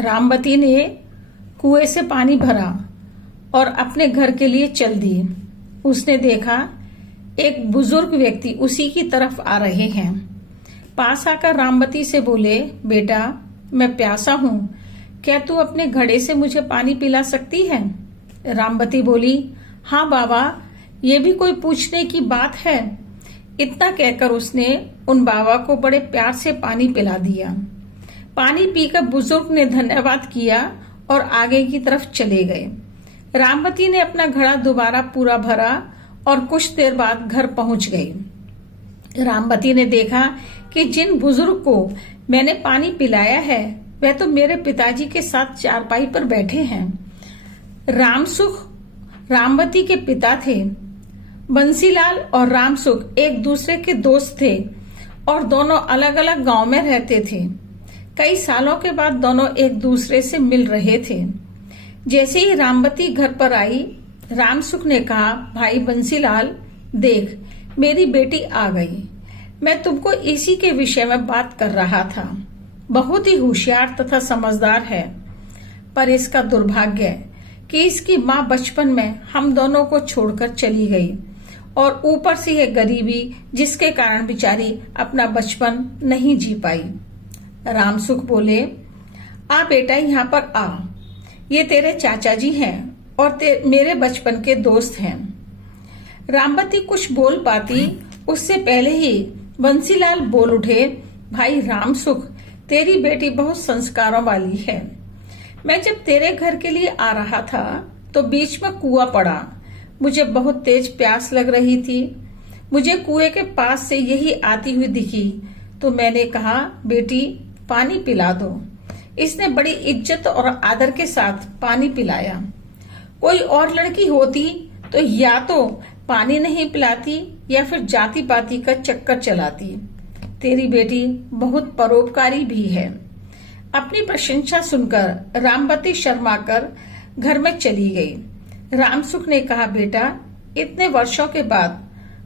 रामवती ने कुएं से पानी भरा और अपने घर के लिए चल दी। उसने देखा एक बुजुर्ग व्यक्ति उसी की तरफ आ रहे हैं। पास आकर रामवती से बोले, बेटा मैं प्यासा हूँ, क्या तू अपने घड़े से मुझे पानी पिला सकती है? रामवती बोली, हाँ बाबा, ये भी कोई पूछने की बात है। इतना कहकर उसने उन बाबा को बड़े प्यार से पानी पिला दिया। पानी पीकर बुजुर्ग ने धन्यवाद किया और आगे की तरफ चले गए। रामवती ने अपना घड़ा दोबारा पूरा भरा और कुछ देर बाद घर पहुंच गई। रामवती ने देखा कि जिन बुजुर्ग को मैंने पानी पिलाया है वह तो मेरे पिताजी के साथ चारपाई पर बैठे हैं। रामसुख रामवती के पिता थे। बंसीलाल और रामसुख एक दूसरे के दोस्त थे और दोनों अलग अलग गांव में रहते थे। कई सालों के बाद दोनों एक दूसरे से मिल रहे थे। जैसे ही रामवती घर पर आई, रामसुख ने कहा, भाई बंसीलाल, देख मेरी बेटी आ गई। मैं तुमको इसी के विषय में बात कर रहा था। बहुत ही होशियार तथा समझदार है, पर इसका दुर्भाग्य है कि इसकी माँ बचपन में हम दोनों को छोड़कर चली गई और ऊपर से ये गरीबी, जिसके कारण बेचारी अपना बचपन नहीं जी पाई। रामसुख बोले, आ बेटा यहाँ पर आ, ये तेरे चाचा जी हैं और मेरे बचपन के दोस्त हैं। रामवती कुछ बोल पाती उससे पहले ही बंसीलाल बोल उठे, भाई रामसुख, तेरी बेटी बहुत संस्कारों वाली है। मैं जब तेरे घर के लिए आ रहा था तो बीच में कुआं पड़ा। मुझे बहुत तेज प्यास लग रही थी। मुझे कुएं के पास से यही आती हुई दिखी तो मैंने कहा, बेटी पानी पिला दो। इसने बड़ी इज्जत और आदर के साथ पानी पिलाया। कोई और लड़की होती तो या तो पानी नहीं पिलाती या फिर जाति पाति का चक्कर चलाती। तेरी बेटी बहुत परोपकारी भी है। अपनी प्रशंसा सुनकर रामवती शर्माकर घर में चली गई। रामसुख ने कहा, बेटा इतने वर्षों के बाद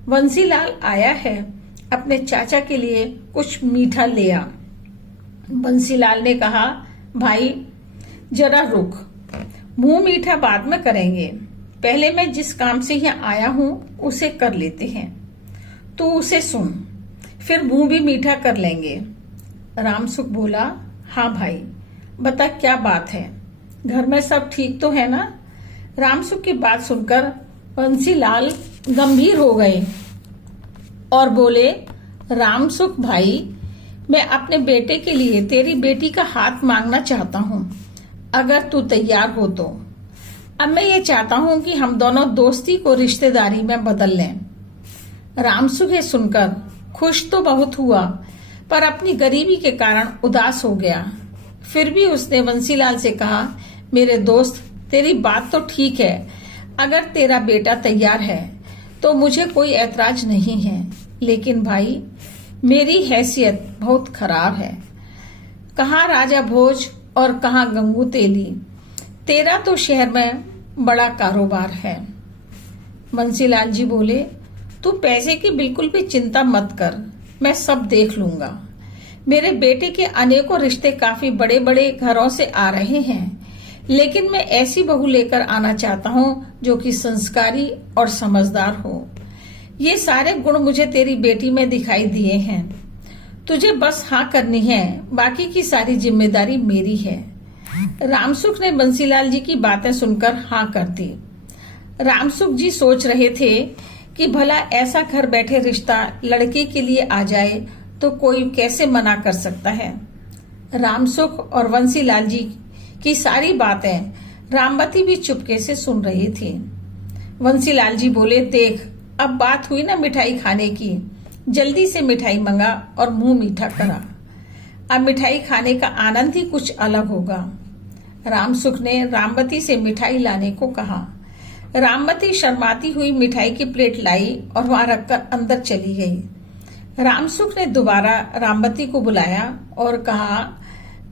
बंसीलाल आया है, अपने चाचा के लिए कुछ मीठा ले आ। बंसीलाल ने कहा, भाई जरा रुक, मुंह मीठा बाद में करेंगे, पहले मैं जिस काम से यहाँ आया हूँ उसे कर लेते हैं। तू उसे सुन, फिर मुंह भी मीठा कर लेंगे। रामसुख बोला, हाँ भाई बता क्या बात है, घर में सब ठीक तो है ना? रामसुख की बात सुनकर बंसीलाल गंभीर हो गए और बोले, रामसुख भाई, मैं अपने बेटे के लिए तेरी बेटी का हाथ मांगना चाहता हूँ, अगर तू तैयार हो तो। अब मैं ये चाहता हूँ कि हम दोनों दोस्ती को रिश्तेदारी में बदल लें। रामसुख ये सुनकर खुश तो बहुत हुआ, पर अपनी गरीबी के कारण उदास हो गया। फिर भी उसने बंसीलाल से कहा, मेरे दोस्त, तेरी बात तो ठीक है, अगर तेरा बेटा तैयार है तो मुझे कोई ऐतराज नहीं है, लेकिन भाई मेरी हैसियत बहुत खराब है। कहाँ राजा भोज और कहाँ गंगू तेली, तेरा तो शहर में बड़ा कारोबार है। बंसीलाल जी बोले, तू पैसे की बिल्कुल भी चिंता मत कर, मैं सब देख लूंगा। मेरे बेटे के अनेकों रिश्ते काफी बड़े बड़े घरों से आ रहे हैं, लेकिन मैं ऐसी बहू लेकर आना चाहता हूँ जो कि संस्कारी और समझदार हो। ये सारे गुण मुझे तेरी बेटी में दिखाई दिए हैं। तुझे बस हाँ करनी है, बाकी की सारी जिम्मेदारी मेरी है। रामसुख ने बंसीलाल जी की बातें सुनकर हाँ कर दी। रामसुख जी सोच रहे थे कि भला ऐसा घर बैठे रिश्ता लड़के के लिए आ जाए तो कोई कैसे मना कर सकता है। रामसुख और बंसीलाल जी की सारी बातें रामवती भी चुपके से सुन रही थी। बंसीलाल जी बोले, देख अब बात हुई ना मिठाई खाने की, जल्दी से मिठाई मंगा और मुंह मीठा करा। अब मिठाई खाने का आनंद ही कुछ अलग होगा। रामसुख ने रामवती से मिठाई लाने को कहा। रामवती शर्माती हुई मिठाई की प्लेट लाई और वहां रखकर अंदर चली गई। रामसुख ने दोबारा रामवती को बुलाया और कहा,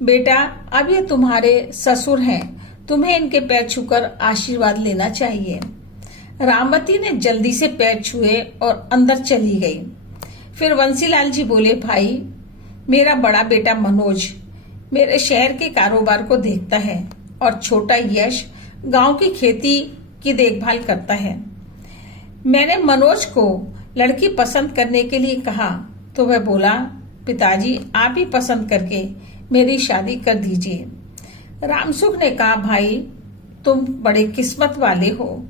बेटा अब ये तुम्हारे ससुर हैं, तुम्हें इनके पैर छूकर आशीर्वाद लेना चाहिए। रामवती ने जल्दी से पैर छुए और अंदर चली गई। फिर बंसीलाल जी बोले, भाई मेरा बड़ा बेटा मनोज, मेरे शहर के कारोबार को देखता है और छोटा यश गांव की खेती की देखभाल करता है। मैंने मनोज को लड़की पसंद करने के लिए कहा तो वह बोला, पिताजी आप ही पसंद करके मेरी शादी कर दीजिए। रामसुख ने कहा, भाई तुम बड़े किस्मत वाले हो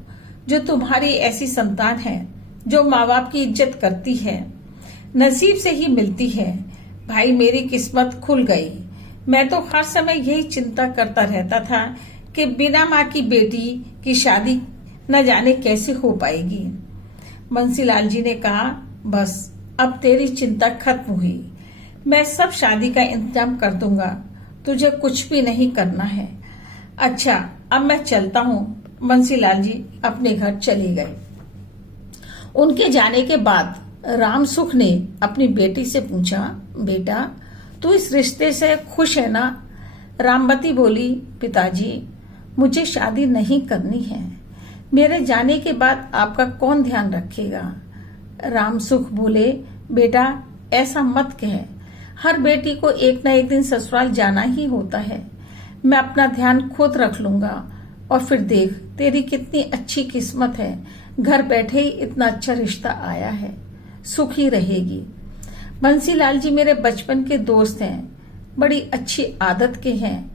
जो तुम्हारी ऐसी संतान है जो माँ बाप की इज्जत करती है। नसीब से ही मिलती है। भाई मेरी किस्मत खुल गई। मैं तो हर समय यही चिंता करता रहता था कि बिना माँ की बेटी की शादी न जाने कैसे हो पाएगी। बंसीलाल जी ने कहा, बस अब तेरी चिंता खत्म हुई। मैं सब शादी का इंतजाम कर दूंगा, तुझे कुछ भी नहीं करना है। अच्छा अब मैं चलता हूँ। बंसीलाल जी अपने घर चले गए। उनके जाने के बाद रामसुख ने अपनी बेटी से पूछा, बेटा तू इस रिश्ते से खुश है ना? रामवती बोली, पिताजी मुझे शादी नहीं करनी है। मेरे जाने के बाद आपका कौन ध्यान रखेगा? रामसुख बोले, बेटा ऐसा मत कह। हर बेटी को एक न एक दिन ससुराल जाना ही होता है। मैं अपना ध्यान खुद रख लूंगा। और फिर देख तेरी कितनी अच्छी किस्मत है, घर बैठे ही इतना अच्छा रिश्ता आया है, सुखी रहेगी। बंसीलाल जी मेरे बचपन के दोस्त हैं, बड़ी अच्छी आदत के हैं।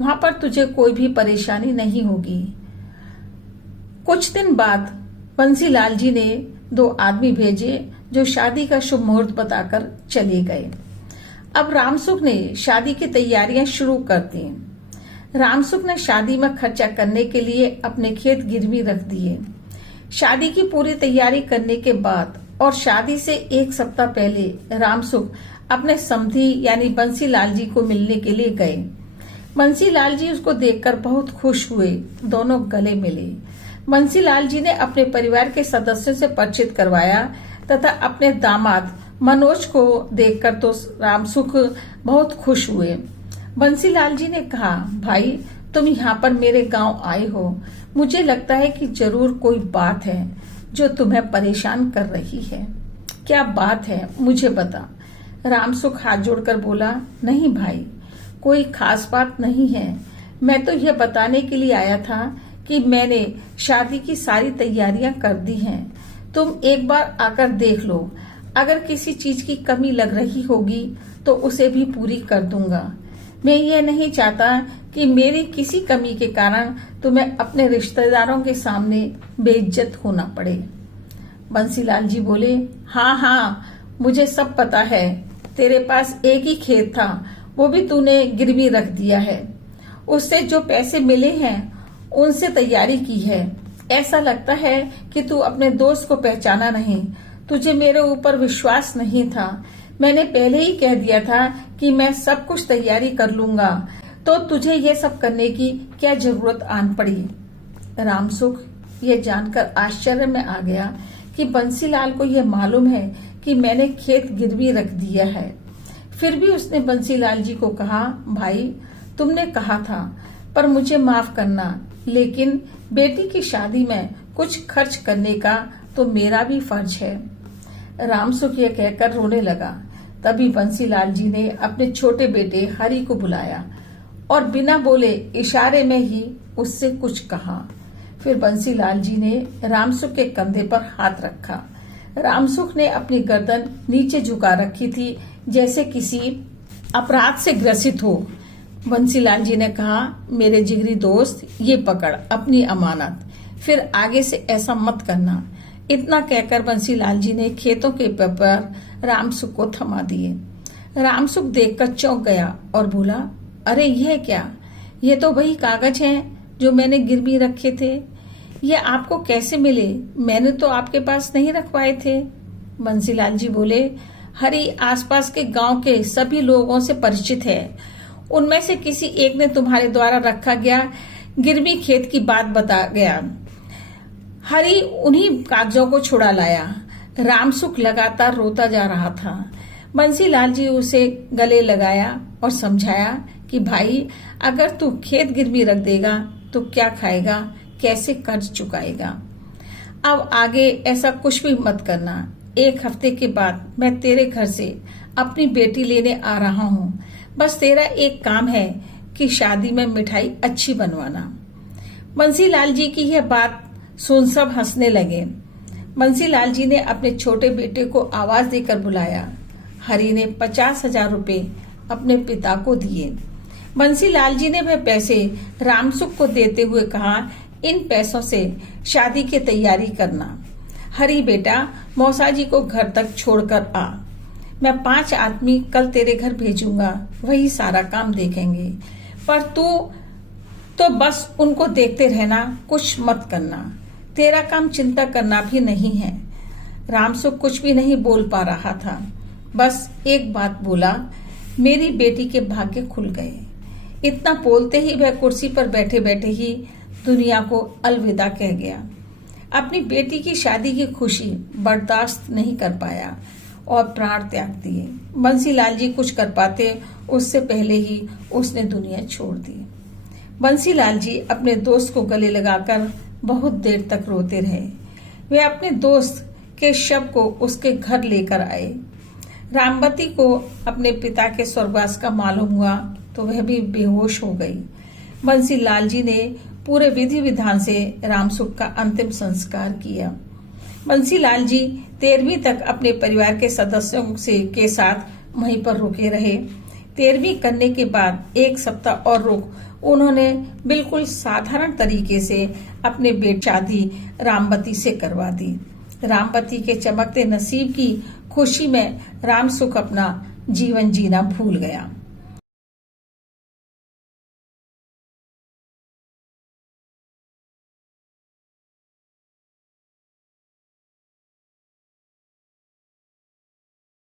वहां पर तुझे कोई भी परेशानी नहीं होगी। कुछ दिन बाद बंसीलाल जी ने 2 आदमी भेजे जो शादी का शुभ मुहूर्त बताकर चले गए। अब रामसुख ने शादी की तैयारियां शुरू कर दी। रामसुख ने शादी में खर्चा करने के लिए अपने खेत गिरवी रख दिए। शादी की पूरी तैयारी करने के बाद और शादी से 1 सप्ताह पहले रामसुख अपने समधी यानी बंसीलाल जी को मिलने के लिए गए। बंसीलाल जी उसको देखकर बहुत खुश हुए। दोनों गले मिले। बंसीलाल जी ने अपने परिवार के सदस्यों से परिचित करवाया तथा अपने दामाद मनोज को देखकर तो रामसुख बहुत खुश हुए। बंसीलाल जी ने कहा, भाई तुम यहाँ पर मेरे गांव आए हो, मुझे लगता है कि जरूर कोई बात है जो तुम्हें परेशान कर रही है। क्या बात है मुझे बता। रामसुख हाथ जोड़कर बोला, नहीं भाई कोई खास बात नहीं है। मैं तो यह बताने के लिए आया था कि मैंने शादी की सारी तैयारियां कर दी हैं। तुम एक बार आकर देख लो। अगर किसी चीज की कमी लग रही होगी तो उसे भी पूरी कर दूंगा। मैं ये नहीं चाहता कि मेरी किसी कमी के कारण तुम्हें अपने रिश्तेदारों के सामने बेइज्जत होना पड़े। बंसीलाल जी बोले, हाँ हाँ मुझे सब पता है। तेरे पास एक ही खेत था, वो भी तूने गिरवी रख दिया है। उससे जो पैसे मिले हैं उनसे तैयारी की है। ऐसा लगता है कि तू अपने दोस्त को पहचाना नहीं। तुझे मेरे ऊपर विश्वास नहीं था। मैंने पहले ही कह दिया था कि मैं सब कुछ तैयारी कर लूंगा, तो तुझे ये सब करने की क्या जरूरत आन पड़ी। रामसुख ये जानकर आश्चर्य में आ गया कि बंसीलाल को यह मालूम है कि मैंने खेत गिरवी रख दिया है। फिर भी उसने बंसीलाल जी को कहा, भाई तुमने कहा था पर मुझे माफ करना, लेकिन बेटी की शादी में कुछ खर्च करने का तो मेरा भी फर्ज है। रामसुख ये कहकर रोने लगा। तभी बंसीलाल जी ने अपने छोटे बेटे हरि को बुलाया और बिना बोले इशारे में ही उससे कुछ कहा। फिर बंसीलाल जी ने रामसुख के कंधे पर हाथ रखा। रामसुख ने अपनी गर्दन नीचे झुका रखी थी जैसे किसी अपराध से ग्रसित हो। बंसीलाल जी ने कहा, मेरे जिगरी दोस्त ये पकड़ अपनी अमानत, फिर आगे से ऐसा मत करना। इतना कहकर बंसीलाल जी ने खेतों के पेपर रामसुख को थमा दिए। रामसुख देखकर चौंक गया और बोला, अरे यह क्या? ये तो वही कागज हैं जो मैंने गिरवी रखे थे। ये आपको कैसे मिले? मैंने तो आपके पास नहीं रखवाए थे। बंसीलाल जी बोले, हरि आसपास के गांव के सभी लोगों से परिचित है। उनमें से किसी एक ने तुम्हारे द्वारा रखा गया गिरवी खेत की बात बता गया। हरि उन्हीं कागजों को छुड़ा लाया। रामसुख लगातार रोता जा रहा था। बंसीलाल जी उसे गले लगाया और समझाया कि भाई अगर तू खेत गिरवी रख देगा तो क्या खाएगा, कैसे कर्ज चुकाएगा। अब आगे ऐसा कुछ भी मत करना। 1 हफ्ते के बाद मैं तेरे घर से अपनी बेटी लेने आ रहा हूँ। बस तेरा एक काम है कि शादी में मिठाई अच्छी बनवाना। बंसीलाल जी की यह बात सुन सब हंसने लगे। बंसीलाल जी ने अपने छोटे बेटे को आवाज देकर बुलाया। हरि ने 50,000 रुपए अपने पिता को दिए। बंसीलाल जी ने वह पैसे रामसुख को देते हुए कहा, इन पैसों से शादी की तैयारी करना। हरि बेटा, मौसा जी को घर तक छोड़कर आ। मैं 5 आदमी कल तेरे घर भेजूंगा, वही सारा काम देखेंगे। पर तू तो बस उनको देखते रहना, कुछ मत करना। तेरा काम चिंता करना भी नहीं है। रामसुख कुछ भी नहीं बोल पा रहा था, बस एक बात बोला, मेरी बेटी के भाग्य खुल गए। इतना बोलते ही वह कुर्सी पर बैठे बैठे ही दुनिया को अलविदा कह गया। अपनी बेटी की शादी की खुशी बर्दाश्त नहीं कर पाया और प्राण त्याग दिए। बंसीलाल जी कुछ कर पाते उससे पहले ही उसने दुनिया छोड़ दी। बंसीलाल जी अपने दोस्त को गले लगाकर बहुत देर तक रोते रहे। वे अपने दोस्त के शव को उसके घर लेकर आए। रामवती को अपने पिता के स्वर्गवास का मालूम हुआ तो वह भी बेहोश हो गई। बंसीलाल जी ने पूरे विधि विधान से रामसुख का अंतिम संस्कार किया। बंसीलाल जी 13वीं तक अपने परिवार के सदस्यों के साथ वहीं पर रुके रहे। 13वीं करने के बाद 1 सप्ताह और रुक उन्होंने बिल्कुल साधारण तरीके से अपने बेटे शादी रामवती से करवा दी। रामवती के चमकते नसीब की खुशी में रामसुख अपना जीवन जीना भूल गया।